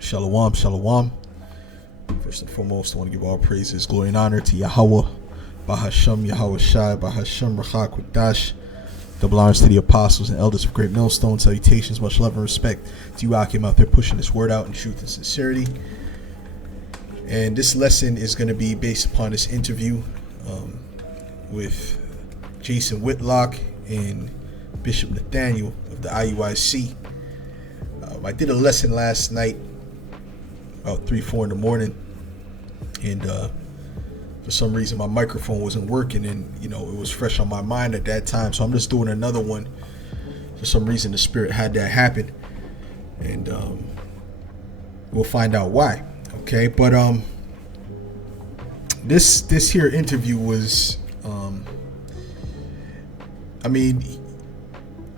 Shalom, shalom. First and foremost, I want to give all praises, glory, and honor to Yahweh, Bahasham, Yahweh Shai, Bahasham, Rachak, Qudash. Double honors to the apostles and elders of Great Millstone. Salutations, much love and respect to you, Akim, out there pushing this word out in truth and sincerity. And this lesson is going to be based upon this interview with Jason Whitlock and Bishop Nathaniel of the IUIC. I did a lesson last night about 3-4 in the morning, and for some reason my microphone wasn't working, and it was fresh on my mind at that time, so I'm just doing another one. For some reason the Spirit had that happen, and we'll find out why. Okay, but this here interview was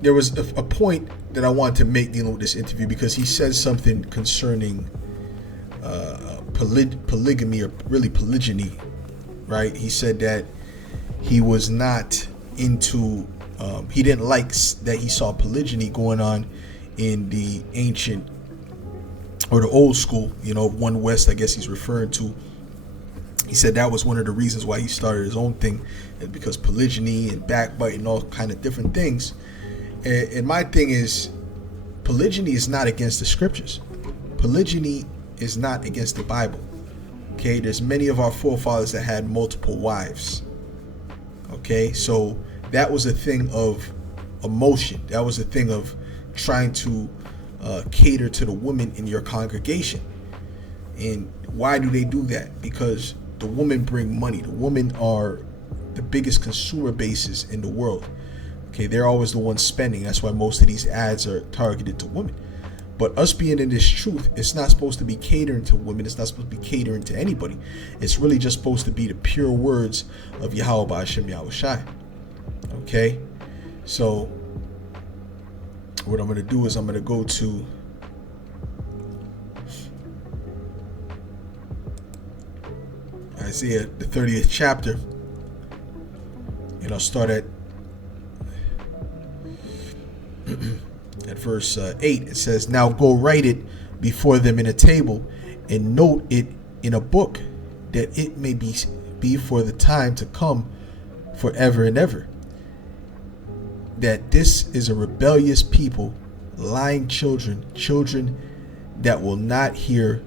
there was a point that I wanted to make dealing with this interview, because he said something concerning polygamy, or really polygyny, right? He said that he was not into, he didn't like that he saw polygyny going on in the ancient or the old school, One West, I guess he's referring to. He said that was one of the reasons why he started his own thing, because polygyny and backbiting, all kind of different things. And my thing is, polygyny is not against the scriptures. Polygyny is not against the Bible. Okay, there's many of our forefathers that had multiple wives. Okay, so that was a thing of emotion. That was a thing of trying to cater to the women in your congregation. And why do they do that? Because the women bring money. The women are the biggest consumer bases in the world. Okay, they're always the ones spending. That's why most of these ads are targeted to women. But us being in this truth, it's not supposed to be catering to women. It's not supposed to be catering to anybody. It's really just supposed to be the pure words of Yahweh Ba'ashem Yahweh Shai. Okay, so what I'm going to do is I'm going to go to Isaiah, the 30th chapter, and I'll start at verse 8. It says, "Now go write it before them in a table, and note it in a book, that it may be for the time to come, forever and ever, that this is a rebellious people, lying children that will not hear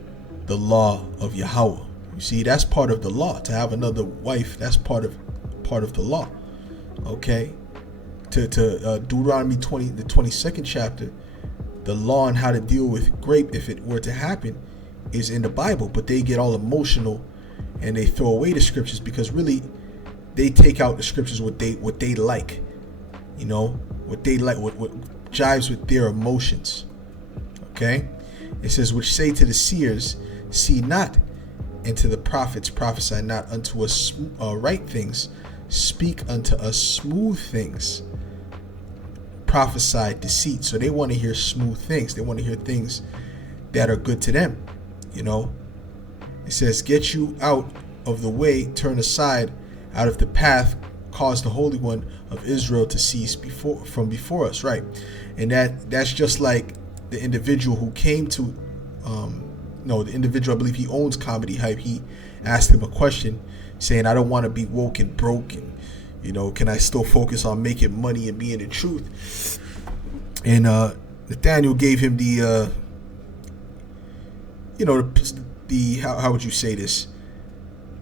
the law of Yahweh." You see, that's part of the law. To have another wife, that's part of the law. Okay, to Deuteronomy 20, the 22nd chapter, the law on how to deal with grape, if it were to happen, is in the Bible. But they get all emotional and they throw away the scriptures, because really they take out the scriptures what they like, what they like, what jives with their emotions. Okay, it says, "Which say to the seers, see not, and to the prophets, prophesy not, unto us right things, speak unto us smooth things, prophesy deceit." So they want to hear smooth things. They want to hear things that are good to them. It says, "Get you out of the way, turn aside out of the path, cause the Holy One of Israel to cease from before us." Right, and that's just like the individual who came to the individual, I believe he owns Comedy Hype. He asked him a question saying, "I don't want to be woke and broke, and can I still focus on making money and being in truth?" And Nathaniel gave him the how would you say this,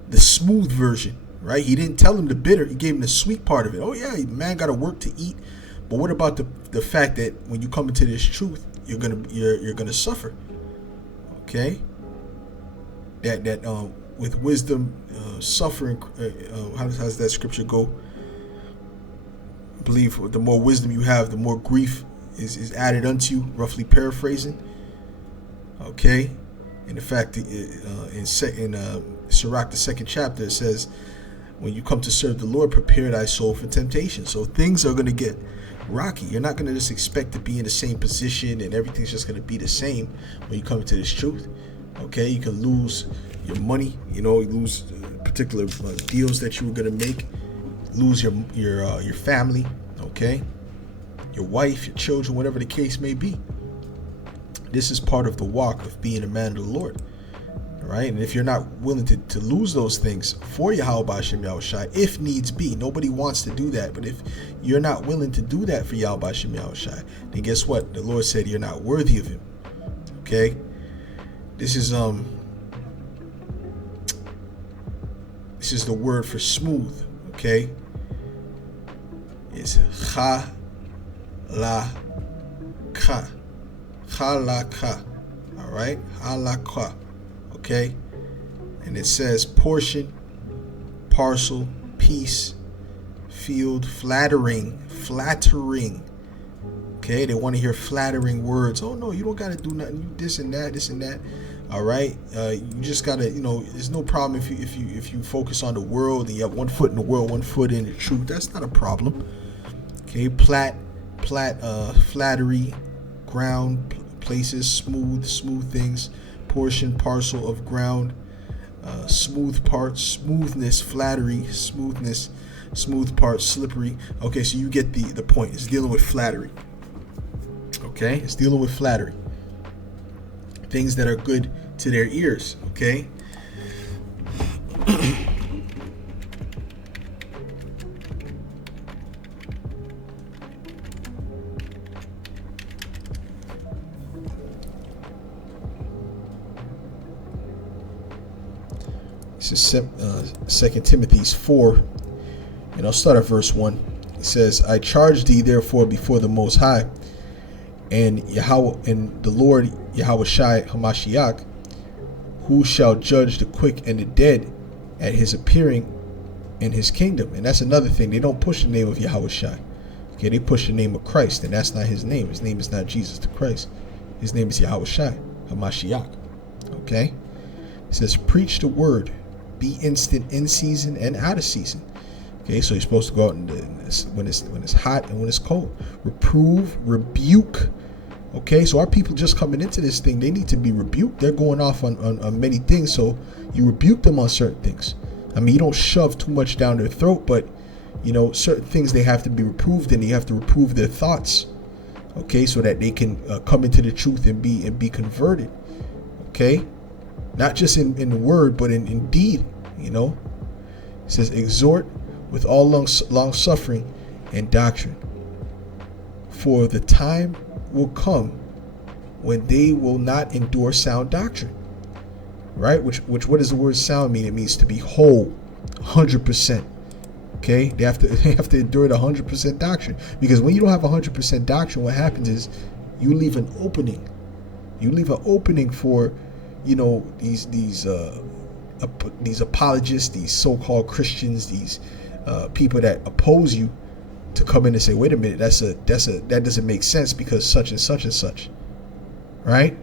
the smooth version, right? He didn't tell him the bitter. He gave him the sweet part of it. Oh yeah, man, got to work to eat, but what about the fact that when you come into this truth, you're gonna suffer? Okay, that with wisdom, suffering. How does that scripture go? I believe the more wisdom you have, the more grief is added unto you. Roughly paraphrasing. Okay, and the fact in Sirach, the 2nd chapter, it says, "When you come to serve the Lord, prepare thy soul for temptation." So things are going to get rocky. You're not going to just expect to be in the same position and everything's just going to be the same when you come into this truth. Okay, you can lose your money, you lose particular deals that you were going to make, lose your family, okay, your wife, your children, whatever the case may be. This is part of the walk of being a man of the Lord. All right. And if you're not willing to lose those things for Yahweh B'Shem Yahushai, if needs be, nobody wants to do that. But if you're not willing to do that for Yahweh B'Shem Yahushai, then guess what? The Lord said you're not worthy of him. Okay. This is the word for smooth. Okay. It's halakha. Halakha. All right. Halakha. Okay. And it says portion, parcel, piece, field, flattering. Okay. They want to hear flattering words. Oh no, you don't got to do nothing. You this and that. All right. You just gotta, there's no problem if you focus on the world and you have one foot in the world, one foot in the truth. That's not a problem. Okay. Flattery, ground, places, smooth things, portion, parcel of ground, smooth parts, smoothness, flattery, smoothness, smooth parts, slippery. Okay. So you get the point. It's dealing with flattery. Okay. It's dealing with flattery. Things that are good to their ears. Okay. This is 2 Timothy 4, and I'll start at verse 1. It says, I charge thee therefore before the Most High, and Yahweh, and the Lord Yahushai Hamashiach, who shall judge the quick and the dead at his appearing in his kingdom. And that's another thing. They don't push the name of Yahushai. Okay, they push the name of Christ, and that's not his name. His name is not Jesus the Christ. His name is Yahushai Hamashiach. Okay? It says, preach the word, be instant in season and out of season. Okay, so you're supposed to go out when it's hot and when it's cold. Reprove, rebuke. Okay, so our people just coming into this thing, they need to be rebuked. They're going off on many things, so you rebuke them on certain things. I mean, you don't shove too much down their throat, but certain things they have to be reproved, and you have to reprove their thoughts. Okay, so that they can come into the truth and be converted. Okay, not just in the word, but in deed. It says exhort with all long suffering and doctrine, for the time will come when they will not endure sound doctrine. Right? Which what does the word sound mean? It means to be whole, 100%. Okay, they have to endure the 100% doctrine, because when you don't have 100% doctrine, what happens is you leave an opening. You leave an opening for these apologists, these so-called Christians, these people that oppose you, to come in and say, wait a minute, that doesn't make sense because such and such and such, right?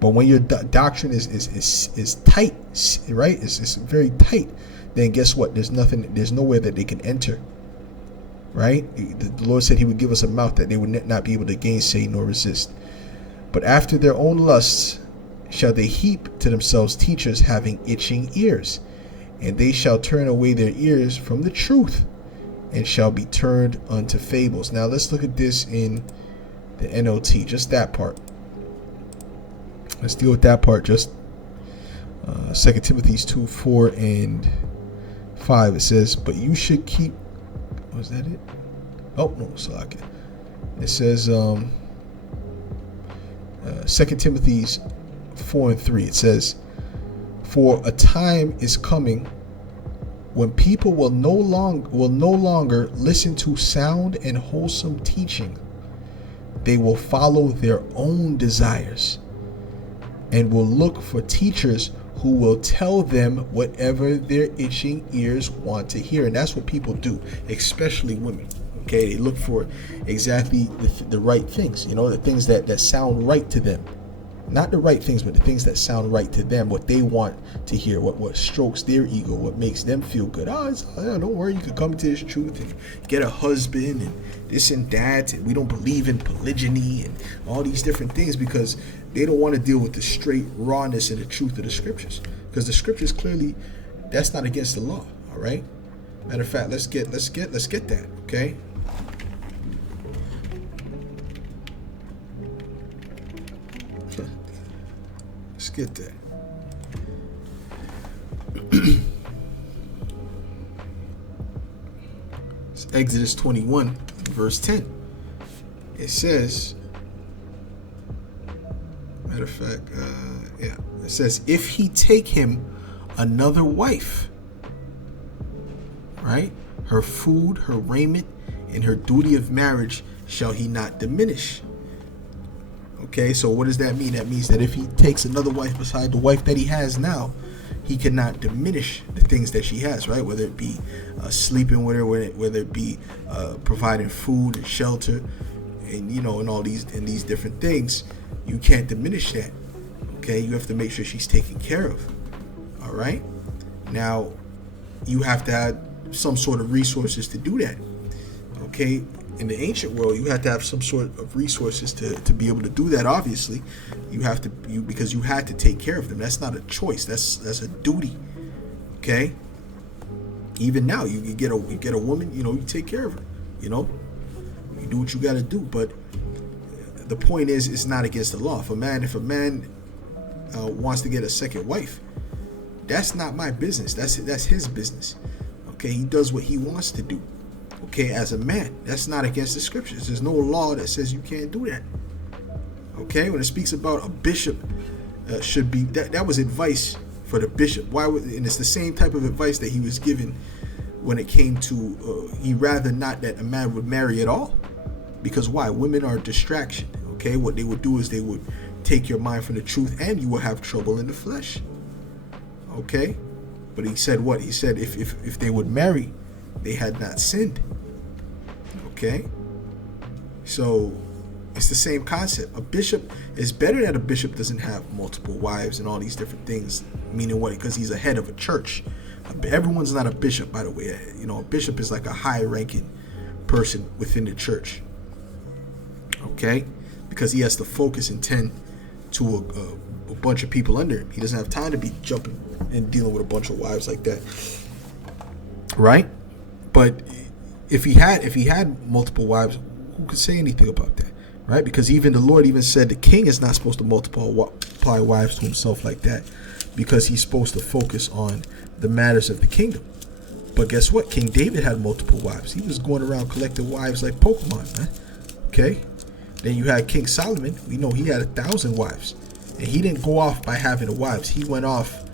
But when your doctrine is tight, right? It's very tight. Then guess what? There's nowhere that they can enter, right? The Lord said He would give us a mouth that they would not be able to gainsay nor resist. But after their own lusts shall they heap to themselves teachers having itching ears, and they shall turn away their ears from the truth, and shall be turned unto fables. Now let's look at this in the NLT, just that part. Let's deal with that part. Just 2 Timothy 2, 4 and 5. It says, but you should keep, was that it? Oh no, Salaka. It says 2 Timothy 4 and 3. It says, for a time is coming when people will no longer listen to sound and wholesome teaching. They will follow their own desires and will look for teachers who will tell them whatever their itching ears want to hear. And that's what people do, especially women. Okay, they look for exactly the right things, the things that sound right to them. Not the right things, but the things that sound right to them, what they want to hear, what strokes their ego, what makes them feel good. Don't worry, you can come to this truth and get a husband and this and that. And we don't believe in polygyny and all these different things, because they don't want to deal with the straight rawness and the truth of the scriptures. Because the scriptures clearly, that's not against the law. All right. Matter of fact, let's get that. Okay. Let's get that. It's Exodus 21, verse 10. It says, matter of fact, it says, if he take him another wife, right? Her food, her raiment, and her duty of marriage shall he not diminish. Okay, so what does that mean? That means that if he takes another wife beside the wife that he has now, he cannot diminish the things that she has, right? Whether it be sleeping with her, whether it be providing food and shelter, and and all these different things, you can't diminish that. Okay, you have to make sure she's taken care of. All right. Now, you have to have some sort of resources to do that. Okay. In the ancient world, you had to have some sort of resources to be able to do that. Obviously, because you had to take care of them. That's not a choice. That's a duty. Okay. Even now, you get a woman. You take care of her. You do what you got to do. But the point is, it's not against the law. If a man wants to get a second wife, that's not my business. That's his business. Okay. He does what he wants to do. Okay, as a man, that's not against the scriptures. There's no law that says you can't do that. Okay, when it speaks about a bishop should be, that was advice for the bishop. And it's the same type of advice that he was given when it came to he rather not that a man would marry at all, because why? Women are a distraction. Okay, what they would do is they would take your mind from the truth, and you will have trouble in the flesh. Okay, but he said what? He said if they would marry, they had not sinned. Okay, so it's the same concept. A bishop is better that a bishop doesn't have multiple wives and all these different things. Meaning what? Because he's a head of a church. Everyone's not a bishop, by the way. A bishop is like a high-ranking person within the church. Okay, because he has to focus and tend to a bunch of people under him. He doesn't have time to be jumping and dealing with a bunch of wives like that, right? But if he had multiple wives, who could say anything about that, right? Because even the Lord even said the king is not supposed to multiply wives to himself like that, because he's supposed to focus on the matters of the kingdom. But guess what? King David had multiple wives. He was going around collecting wives like Pokemon, man. Okay. Then you had King Solomon. We know he had 1,000 wives, and he didn't go off by having the wives. He went off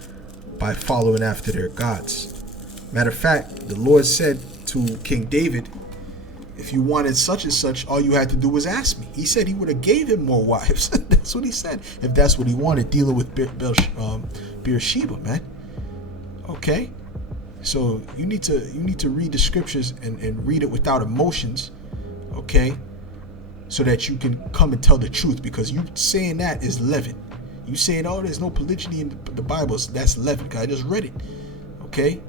by following after their gods. Matter of fact, the Lord said to King David, if you wanted such and such, all you had to do was ask me. He said he would have gave him more wives. That's what he said. If that's what he wanted, dealing with Beersheba, man. Okay, so you need to read the scriptures and read it without emotions. Okay, so that you can come and tell the truth. Because you saying that is leaven. You saying, oh, there's no polygyny in the Bible. That's leaven. Because I just read it. Okay.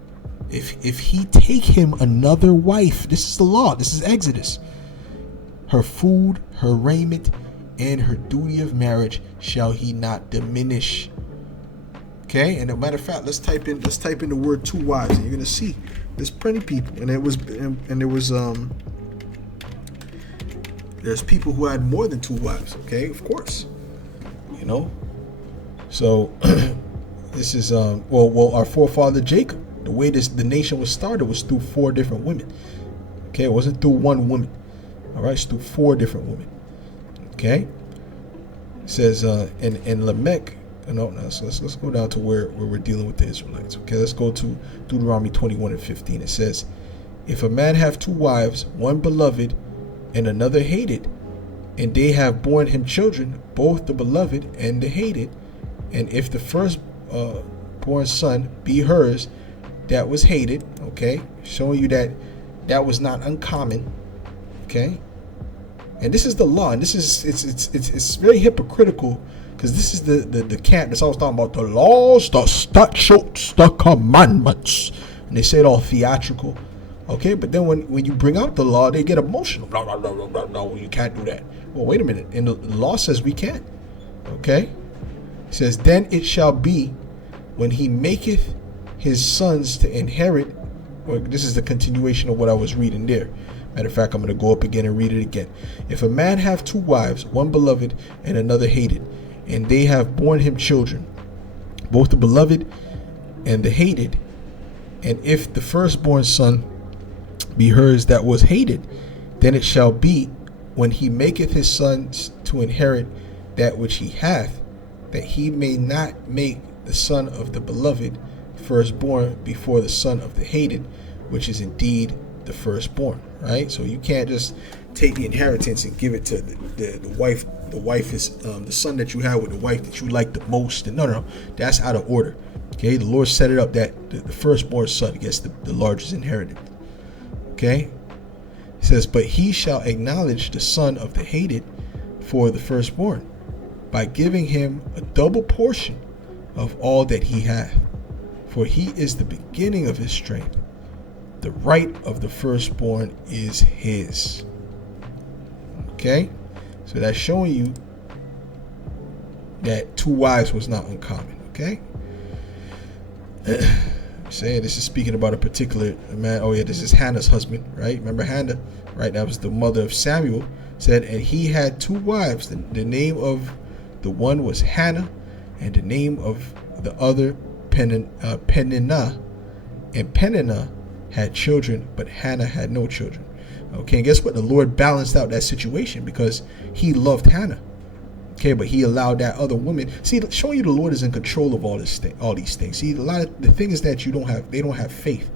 If he take him another wife, this is the law, this is Exodus. Her food, her raiment, and her duty of marriage shall he not diminish. Okay, and as a matter of fact, let's type in the word two wives, and you're gonna see there's plenty of people, and there's people who had more than two wives. Okay, of course, So this is our forefather Jacob. The way the nation was started was through 4 different women. Okay, it wasn't through one woman. All right, it's through 4 different women. Okay, it says in Lamech. So let's go down to where we're dealing with the Israelites. Okay, let's go to Deuteronomy 21:15. It says, if a man have 2 wives, one beloved and another hated, and they have borne him children, both the beloved and the hated, and if the first born son be hers that was hated, okay, showing you that was not uncommon, okay, and this is the law, and this is it's very hypocritical, because this is the camp that's always talking about the laws, the statutes, the commandments, and they say it all theatrical, okay, but then when you bring out the law, they get emotional. No, you can't do that. Well, wait a minute, and the law says we can. Okay, it says, then it shall be when he maketh his sons to inherit. Well, this is the continuation of what I was reading there. Matter of fact, I'm going to go up again and read it again. If a man have 2 wives, one beloved and another hated, and they have borne him children, both the beloved and the hated. And if the firstborn son be hers that was hated, then it shall be, when he maketh his sons to inherit that which he hath, that he may not make the son of the beloved firstborn before the son of the hated, which is indeed the firstborn. Right? So you can't just take the inheritance and give it to the wife. The wife is the son that you have with the wife that you like the most. And no, that's out of order. Okay, the Lord set it up that the firstborn son gets the largest inheritance. Okay, it says, but he shall acknowledge the son of the hated for the firstborn, by giving him a double portion of all that he hath. For he is the beginning of his strength. The right of the firstborn is his. Okay, so that's showing you that 2 wives was not uncommon. Okay, saying this is speaking about a particular man. Oh yeah, this is Hannah's husband, right? Remember Hannah, right? That was the mother of Samuel. Said, and he had 2 wives. The name of the one was Hannah, and the name of the other Peninnah. And Peninnah had children, but Hannah had no children. Okay, and guess what? The Lord balanced out that situation because he loved Hannah. Okay, but he allowed that other woman. See, showing you the Lord is in control of all these things. See, a lot of the thing is that they don't have faith.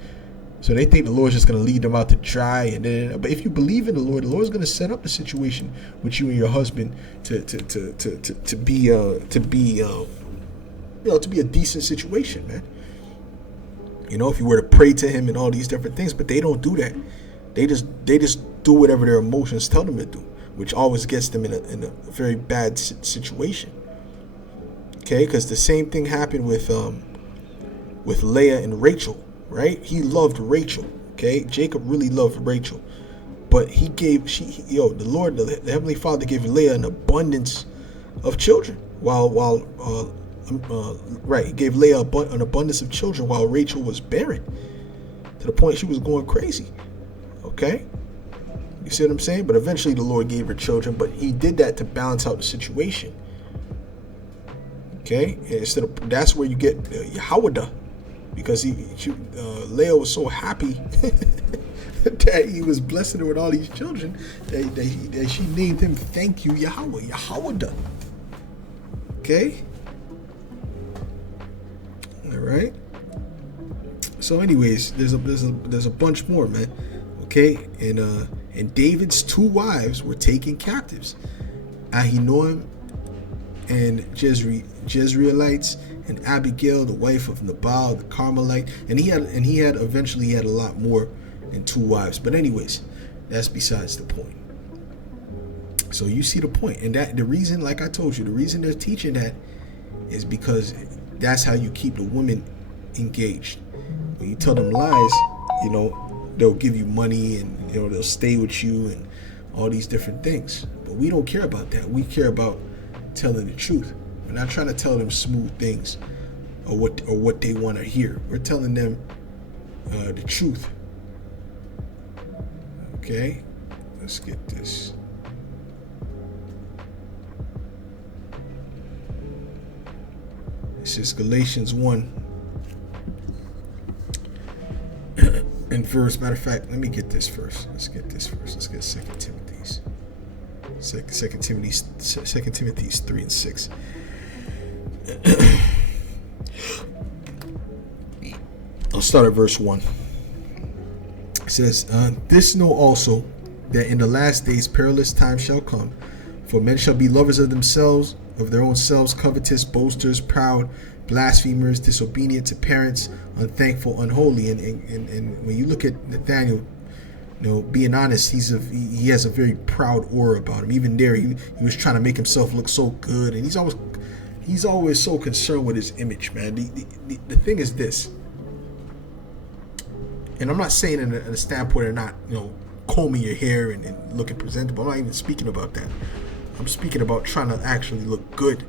So they think the Lord's just going to lead them out to dry. But if you believe in the Lord's going to set up the situation with you and your husband to be a decent situation, man. You know, if you were to pray to him and all these different things, but they don't do that. They just do whatever their emotions tell them to do, which always gets them in a very bad situation. Okay, because the same thing happened with Leah and Rachel, right? He loved Rachel. Okay, Jacob really loved Rachel, but the Lord, the Heavenly Father, gave Leah an abundance of children, he gave Leah an abundance of children while Rachel was barren, to the point she was going crazy. Okay, you see what I'm saying? But eventually the Lord gave her children, but he did that to balance out the situation. Okay, and that's where you get Yehowadah, because Leah was so happy that he was blessing her with all these children that she named him, thank you, Yahweh, Yehowadah. Okay. All right. So, anyways, there's a bunch more, man. Okay, and David's 2 wives were taken captives, Ahinoam and Jezreelites, and Abigail, the wife of Nabal the Carmelite, and he had eventually a lot more than 2 wives. But anyways, that's besides the point. So you see the point, and that the reason, like I told you, the reason they're teaching that is because that's how you keep the women engaged. When you tell them lies, they'll give you money, and they'll stay with you and all these different things. But we don't care about that. We care about telling the truth. We're not trying to tell them smooth things or what they want to hear. We're telling them the truth. Okay, let's get this. This is Galatians 1 and verse. Matter of fact, let me get this first. Let's get 2 Timothy's. 2 Timothy's 3 and 6. I'll start at verse 1. It says, this know also, that in the last days perilous times shall come, for men shall be lovers of themselves, of their own selves, covetous, boasters, proud, blasphemers, disobedient to parents, unthankful, unholy. And when you look at Nathaniel, being honest, he has a very proud aura about him. Even there, he was trying to make himself look so good, and he's always so concerned with his image, man. The thing is this, and I'm not saying in a standpoint of not combing your hair and looking presentable. I'm not even speaking about that. I'm speaking about trying to actually look good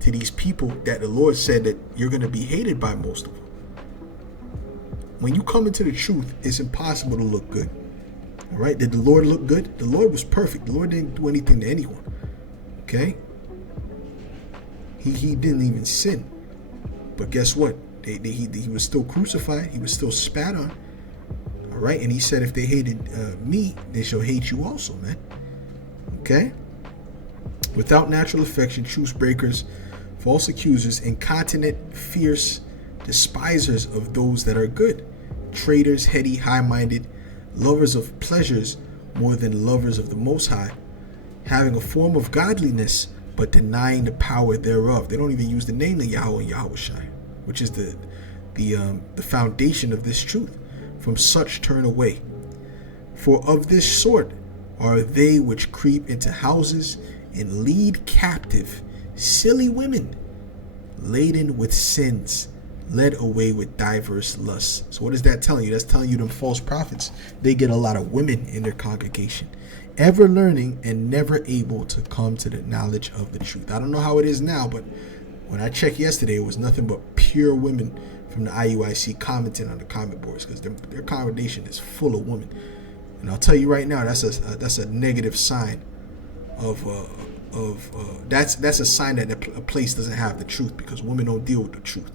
to these people that the Lord said that you're going to be hated by most of them. When you come into the truth, it's impossible to look good. All right? Did the Lord look good? The Lord was perfect. The Lord didn't do anything to anyone. Okay? He didn't even sin. But guess what? He was still crucified. He was still spat on. All right. And he said, if they hated me, they shall hate you also, man. Okay. Without natural affection, truce breakers, false accusers, incontinent, fierce, despisers of those that are good, traitors, heady, high-minded, lovers of pleasures more than lovers of the Most High, having a form of godliness, but denying the power thereof. They don't even use the name of Yahweh and Yahushai, which is the foundation of this truth. From such turn away. For of this sort are they which creep into houses and lead captive silly women, laden with sins, led away with diverse lusts. So what is that telling you? That's telling you them false prophets, they get a lot of women in their congregation, ever learning and never able to come to the knowledge of the truth. I don't know how it is now, but when I checked yesterday, it was nothing but pure women from the IUIC commenting on the comment boards, because their congregation is full of women. And I'll tell you right now, that's a negative sign of that's a sign that a place doesn't have the truth, because women don't deal with the truth.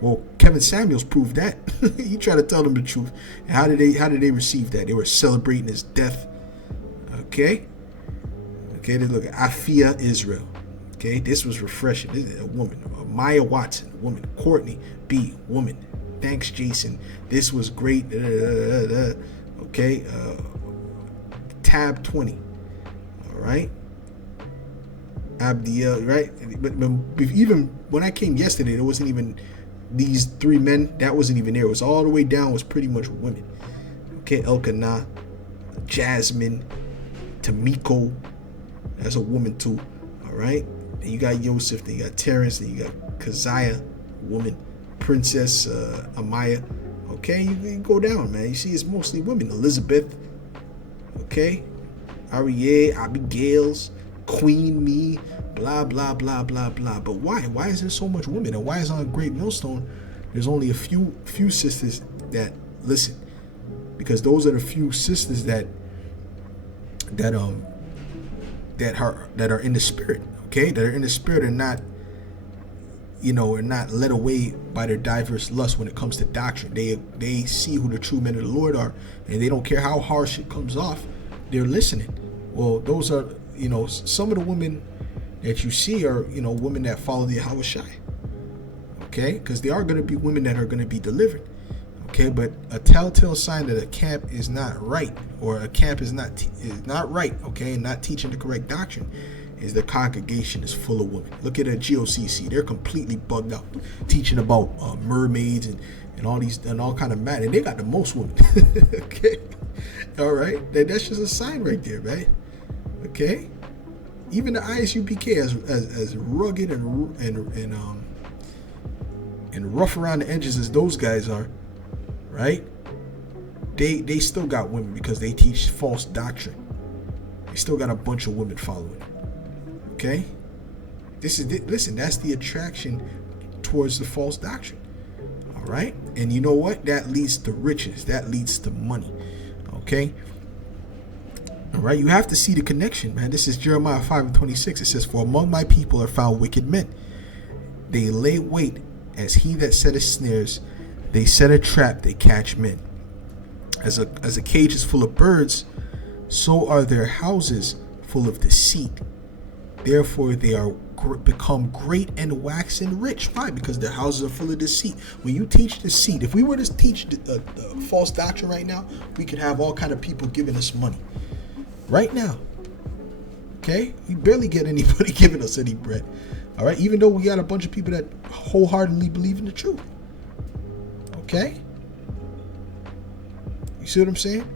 Well, Kevin Samuels proved that. He tried to tell them the truth. And how did they receive that? They were celebrating his death. Okay, they look at Afia Israel. Okay, this was refreshing. This is a woman. Maya Watson, woman. Courtney B, woman. Thanks, Jason. This was great. Okay, tab 20. All right. Abdiel, right? But even when I came yesterday, there wasn't even these three men. That wasn't even there. It was all the way down. Was pretty much women. Okay, Elkanah, Jasmine, Tamiko. That's a woman too. All right. Then you got Yosef. Then you got Terrence. Then you got Keziah, woman. Princess Amaya. Okay, you can go down, man. You see, it's mostly women. Elizabeth. Okay, Ariel, Abigail's. Queen Me, blah blah blah blah blah. But why? Why is there so much women? And why is on Great Millstone there's only a few sisters that listen? Because those are the few sisters that are in the spirit. Okay, that are in the spirit and not, are not led away by their diverse lusts when it comes to doctrine. They see who the true men of the Lord are, and they don't care how harsh it comes off. They're listening. Well, those are. Some of the women that you see are, women that follow the Yahushai. Okay, because there are going to be women that are going to be delivered. Okay, but a telltale sign that a camp is not right, or a camp is not right. Okay, and not teaching the correct doctrine, is the congregation is full of women. Look at a GOCC; they're completely bugged out, teaching about mermaids and all these and all kind of mad, and they got the most women. Okay, all right, that's just a sign right there, right? Okay, even the ISUPK as rugged and rough around the edges as those guys are, right? They still got women because they teach false doctrine. They still got a bunch of women following. Okay, listen. That's the attraction towards the false doctrine. All right, and you know what? That leads to riches. That leads to money. Okay. All right, you have to see the connection, man. This is Jeremiah 5:26. It says, "For among my people are found wicked men. They lay wait as he that setteth snares. They set a trap, they catch men. As a cage is full of birds, so are their houses full of deceit. Therefore they are become great and waxen rich." Why? Because their houses are full of deceit. When you teach deceit, if we were to teach false doctrine right now, we could have all kind of people giving us money. Right now, okay, we barely get anybody giving us any bread. All right, even though we got a bunch of people that wholeheartedly believe in the truth. Okay, you see what I'm saying?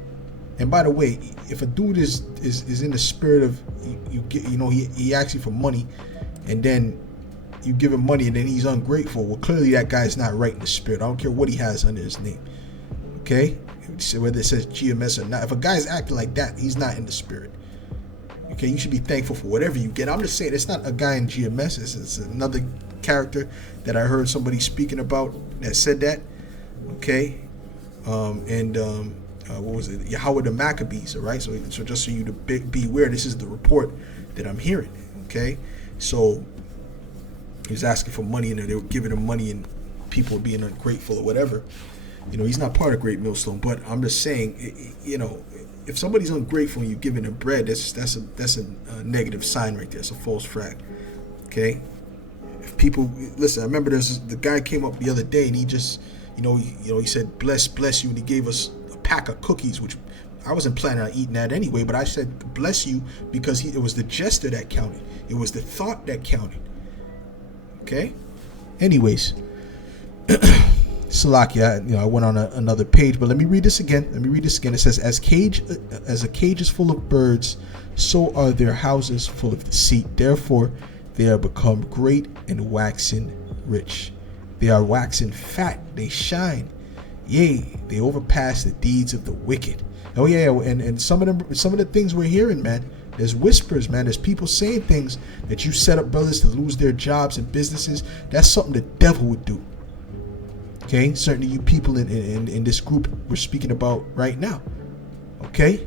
And by the way, if a dude is in the spirit of you get, he asks you for money, and then you give him money, and then he's ungrateful. Well, clearly that guy's not right in the spirit. I don't care what he has under his name. Okay. Whether it says GMS or not, if a guy's acting like that, he's not in the spirit. Okay, you should be thankful for whatever you get. I'm just saying, it's not a guy in GMS. It's another character that I heard somebody speaking about that said that. Okay, what was it? Yahweh the Maccabees. All right, so just so you to be aware, this is the report that I'm hearing. Okay, so he's asking for money, and they were giving him money, and people being ungrateful or whatever. He's not part of Great Millstone. But I'm just saying, if somebody's ungrateful and you're giving them bread, that's a negative sign right there. It's a false flag. Okay. If people listen, I remember the guy came up the other day and he just, he said bless you, and he gave us a pack of cookies, which I wasn't planning on eating that anyway, but I said bless you because it was the gesture that counted. It was the thought that counted. Okay? Anyways, Salakia, I went on another page, but let me read this again. It says, as a cage is full of birds, so are their houses full of deceit. Therefore, they are become great and waxen rich. They are waxen fat, they shine. Yea, they overpass the deeds of the wicked. Oh yeah, and some of the things we're hearing, man, there's whispers, man. There's people saying things that you set up brothers to lose their jobs and businesses. That's something the devil would do. Okay, certainly you people in this group we're speaking about right now. Okay,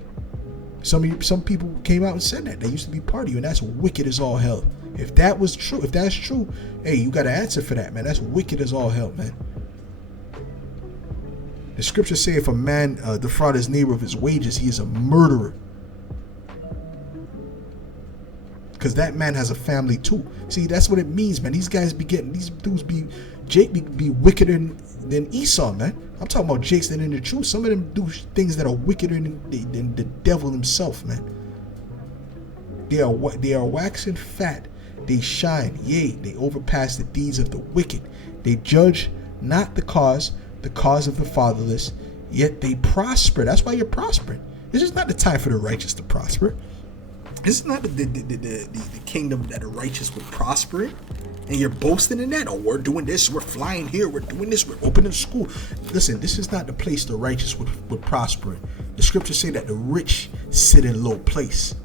some people came out and said that they used to be part of you, and that's wicked as all hell. If that's true, hey, you got to answer for that, man. That's wicked as all hell, man. The scriptures say if a man defraud his neighbor of his wages, he is a murderer. Because that man has a family too. See, that's what it means, man. These dudes Jake be wickeder than Esau, man. I'm talking about Jake's that in the truth. Some of them do things that are wickeder than the devil himself, man. They are waxing fat. They shine. Yea, they overpass the deeds of the wicked. They judge not the cause of the fatherless, yet they prosper. That's why you're prospering. This is not the time for the righteous to prosper. This is not the kingdom that the righteous would prosper in. And you're boasting in that. Oh, we're doing this. We're flying here. We're doing this. We're opening a school. Listen, this is not the place the righteous would prosper in. The scriptures say that the rich sit in low place.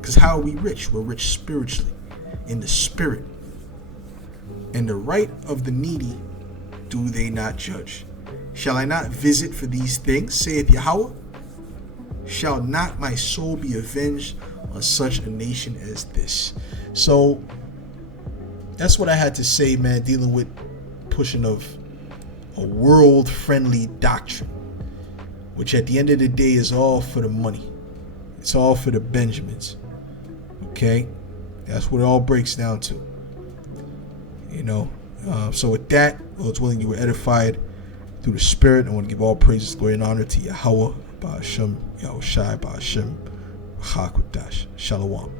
Because how are we rich? We're rich spiritually, in the spirit. And the right of the needy do they not judge? Shall I not visit for these things, saith Yahweh? Shall not my soul be avenged on such a nation as this? So that's what I had to say, man, dealing with pushing of a world-friendly doctrine, which at the end of the day is all for the money. It's all for the Benjamins. Okay? That's what it all breaks down to. So with that, Lord's willing, you were edified through the Spirit. I want to give all praises, glory, and honor to Yahweh, Ba'ashem, Yahushai, Ba'ashem, Chakudash. Shalom.